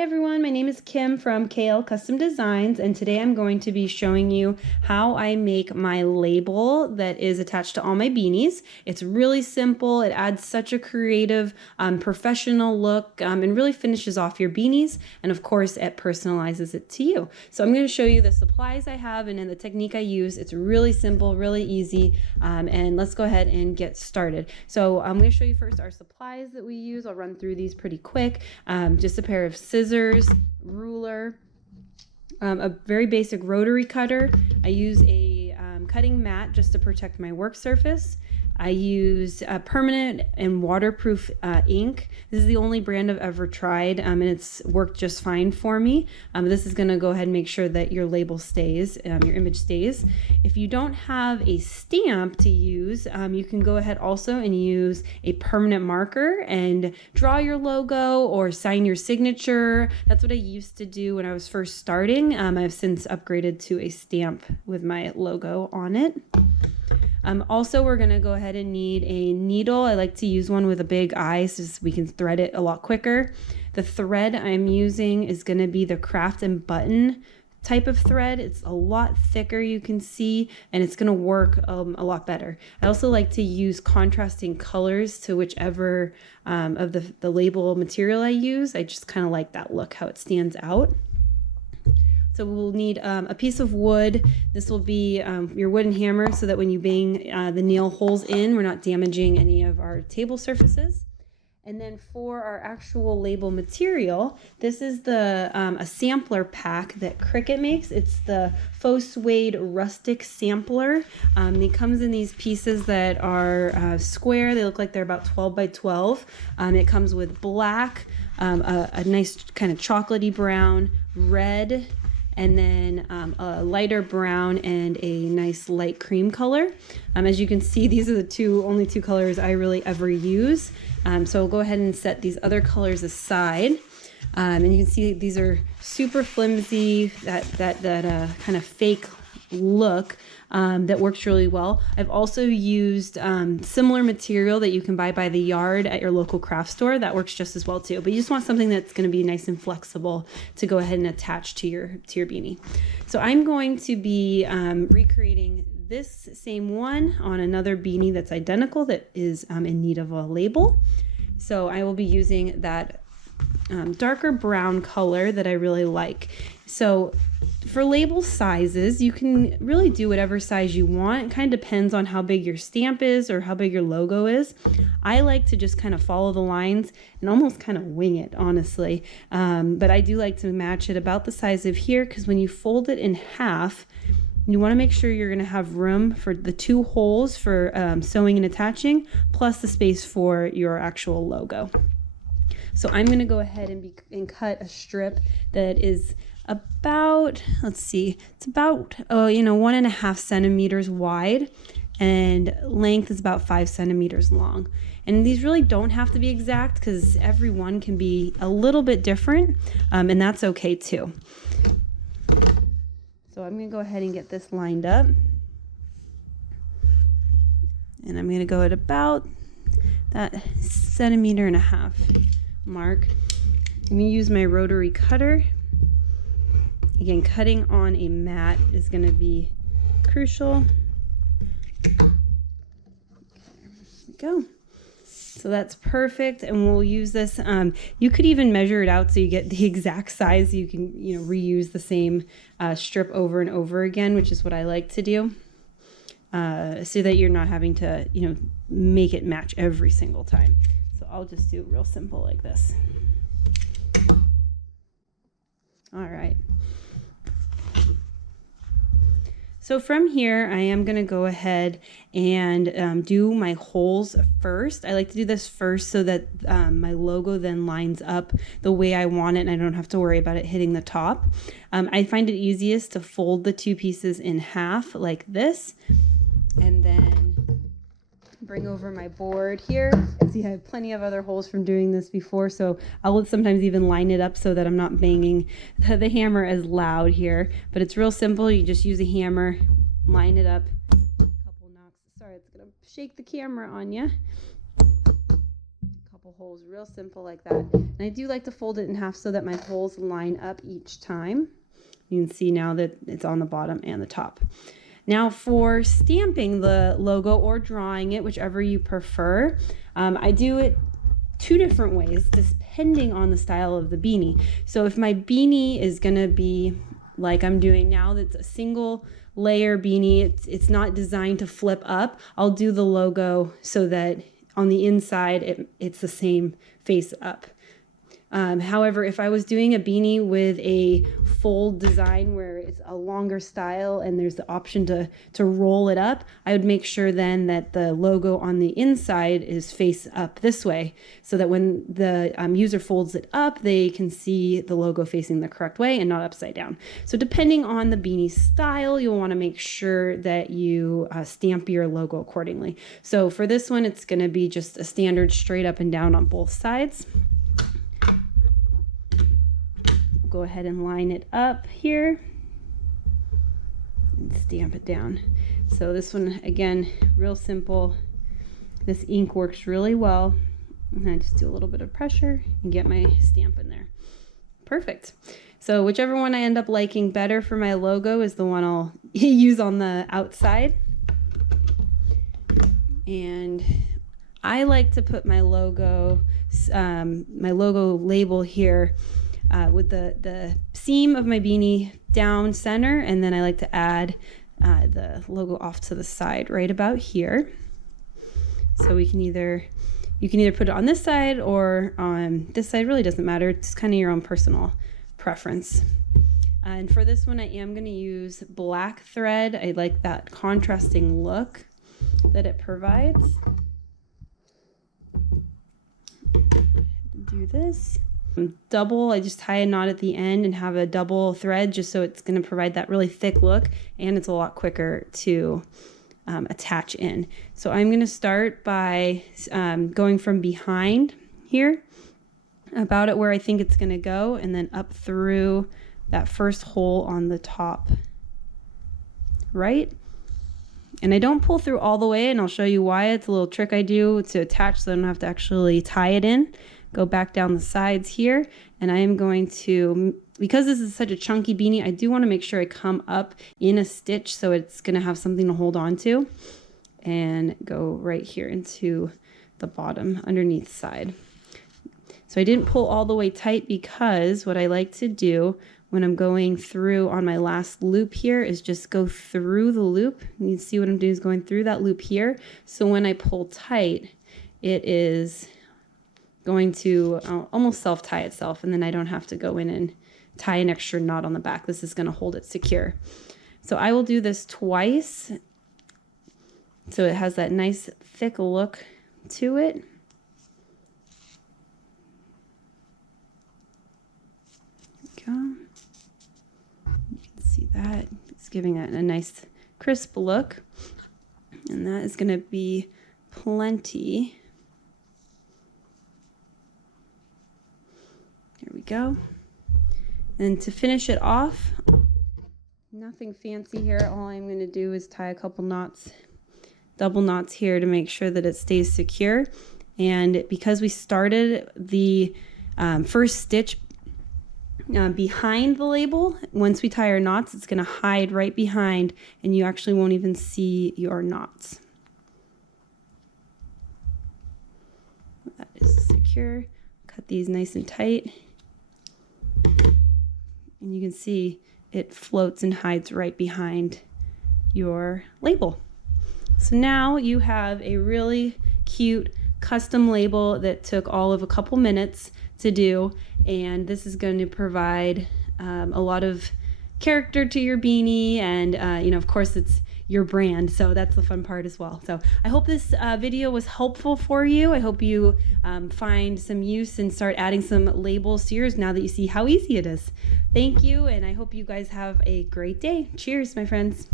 everyone, my name is Kim from KL Custom Designs, and today I'm going to be showing you how I make my label that is attached to all my beanies. It's really simple. It adds such a creative, professional look and really finishes off your beanies, and of course it personalizes it to you. So I'm going to show you the supplies I have and then the technique I use. It's really simple, really easy, and let's go ahead and get started. So I'm going to show you first our supplies that we use. I'll run through these pretty quick. Just a pair of scissors, ruler, a very basic rotary cutter. I use a cutting mat just to protect my work surface. I use permanent and waterproof ink. This is the only brand I've ever tried, and it's worked just fine for me. This is going to go ahead and make sure that your label stays, your image stays. If you don't have a stamp to use, you can go ahead also and use a permanent marker and draw your logo or sign your signature. That's what I used to do when I was first starting. I've since upgraded to a stamp with my logo on it. Also, we're going to go ahead and need a needle. I like to use one with a big eye so we can thread it a lot quicker. The thread I'm using is going to be the craft and button type of thread. It's a lot thicker, you can see, and it's going to work a lot better. I also like to use contrasting colors to whichever of the label material I use. I just kind of like that look, how it stands out. So we'll need a piece of wood. This will be your wooden hammer so that when you bang the nail holes in, we're not damaging any of our table surfaces. And then for our actual label material, this is the a sampler pack that Cricut makes. It's the faux suede rustic sampler. It comes in these pieces that are square. They look like they're about 12 by 12. It comes with black, a nice kind of chocolatey brown, red, and then a lighter brown and a nice light cream color. As you can see, these are the only two colors I really ever use. So we'll go ahead and set these other colors aside. And you can see these are super flimsy, that kind of fake look that works really well. I've also used similar material that you can buy by the yard at your local craft store. That works just as well too, but you just want something that's going to be nice and flexible to go ahead and attach to your beanie. So I'm going to be recreating this same one on another beanie that's identical, that is in need of a label. So I will be using that darker brown color that I really like. So for label sizes, you can really do whatever size you want. It kind of depends on how big your stamp is or how big your logo is. I like to just kind of follow the lines and almost kind of wing it, honestly. But I do like to match it about the size of here, because when you fold it in half, you want to make sure you're going to have room for the two holes for sewing and attaching, plus the space for your actual logo. So I'm going to go ahead and cut a strip that is about, let's see, it's about 1.5 centimeters wide, and length is about 5 centimeters long. And these really don't have to be exact, because every one can be a little bit different, and that's okay too. So I'm going to go ahead and get this lined up, and I'm going to go at about that 1.5 centimeter mark. I'm going to use my rotary cutter. Again, cutting on a mat is going to be crucial. There we go. So that's perfect, and we'll use this. You could even measure it out so you get the exact size. You can, reuse the same strip over and over again, which is what I like to do, so that you're not having to, make it match every single time. So I'll just do it real simple like this. All right. So from here, I am going to go ahead and do my holes first. I like to do this first so that my logo then lines up the way I want it, and I don't have to worry about it hitting the top. I find it easiest to fold the two pieces in half like this, and then bring over my board here. See, I have plenty of other holes from doing this before, so I'll sometimes even line it up so that I'm not banging the hammer as loud here. But it's real simple. You just use a hammer, line it up, a couple knocks. Sorry, it's gonna shake the camera on you. A couple holes, real simple like that. And I do like to fold it in half so that my holes line up each time. You can see now that it's on the bottom and the top. Now for stamping the logo or drawing it, whichever you prefer, I do it two different ways depending on the style of the beanie. So if my beanie is gonna be like I'm doing now, that's a single layer beanie, it's not designed to flip up, I'll do the logo so that on the inside it's the same face up. However, if I was doing a beanie with a fold design where it's a longer style and there's the option to roll it up, I would make sure then that the logo on the inside is face up this way so that when the user folds it up, they can see the logo facing the correct way and not upside down. So depending on the beanie style, you'll want to make sure that you stamp your logo accordingly. So for this one, it's going to be just a standard straight up and down on both sides. Go ahead and line it up here and stamp it down. So this one, again, real simple. This ink works really well. And I just do a little bit of pressure and get my stamp in there. Perfect. So whichever one I end up liking better for my logo is the one I'll use on the outside. And I like to put my logo label here with the seam of my beanie down center, and then I like to add the logo off to the side right about here. So you can either put it on this side or on this side, really doesn't matter. It's kind of your own personal preference. And for this one, I am going to use black thread. I like that contrasting look that it provides. Do this. Double, I just tie a knot at the end and have a double thread just so it's going to provide that really thick look, and it's a lot quicker to attach in. So I'm going to start by going from behind here about it where I think it's going to go, and then up through that first hole on the top right. And I don't pull through all the way, and I'll show you why. It's a little trick I do to attach so I don't have to actually tie it in. Go back down the sides here, and I am going to, because this is such a chunky beanie, I do want to make sure I come up in a stitch so it's going to have something to hold on to, and go right here into the bottom underneath side. So I didn't pull all the way tight because what I like to do when I'm going through on my last loop here is just go through the loop. You see what I'm doing is going through that loop here. So when I pull tight, it is going to almost self-tie itself, and then I don't have to go in and tie an extra knot on the back. This is going to hold it secure. So I will do this twice so it has that nice thick look to it. There we go. You can see that. It's giving it a nice crisp look, and that is going to be plenty. There we go. And to finish it off, nothing fancy here. All I'm going to do is tie a couple knots, double knots here to make sure that it stays secure. And because we started the first stitch behind the label, once we tie our knots, it's going to hide right behind, and you actually won't even see your knots. That is secure. Cut these nice and tight. And you can see it floats and hides right behind your label. So now you have a really cute custom label that took all of a couple minutes to do, and this is going to provide a lot of character to your beanie, and you know, of course, it's your brand, so that's the fun part as well. So I hope this video was helpful for you. I hope you find some use and start adding some labels to yours now that you see how easy it is. Thank you, and I hope you guys have a great day. Cheers, my friends.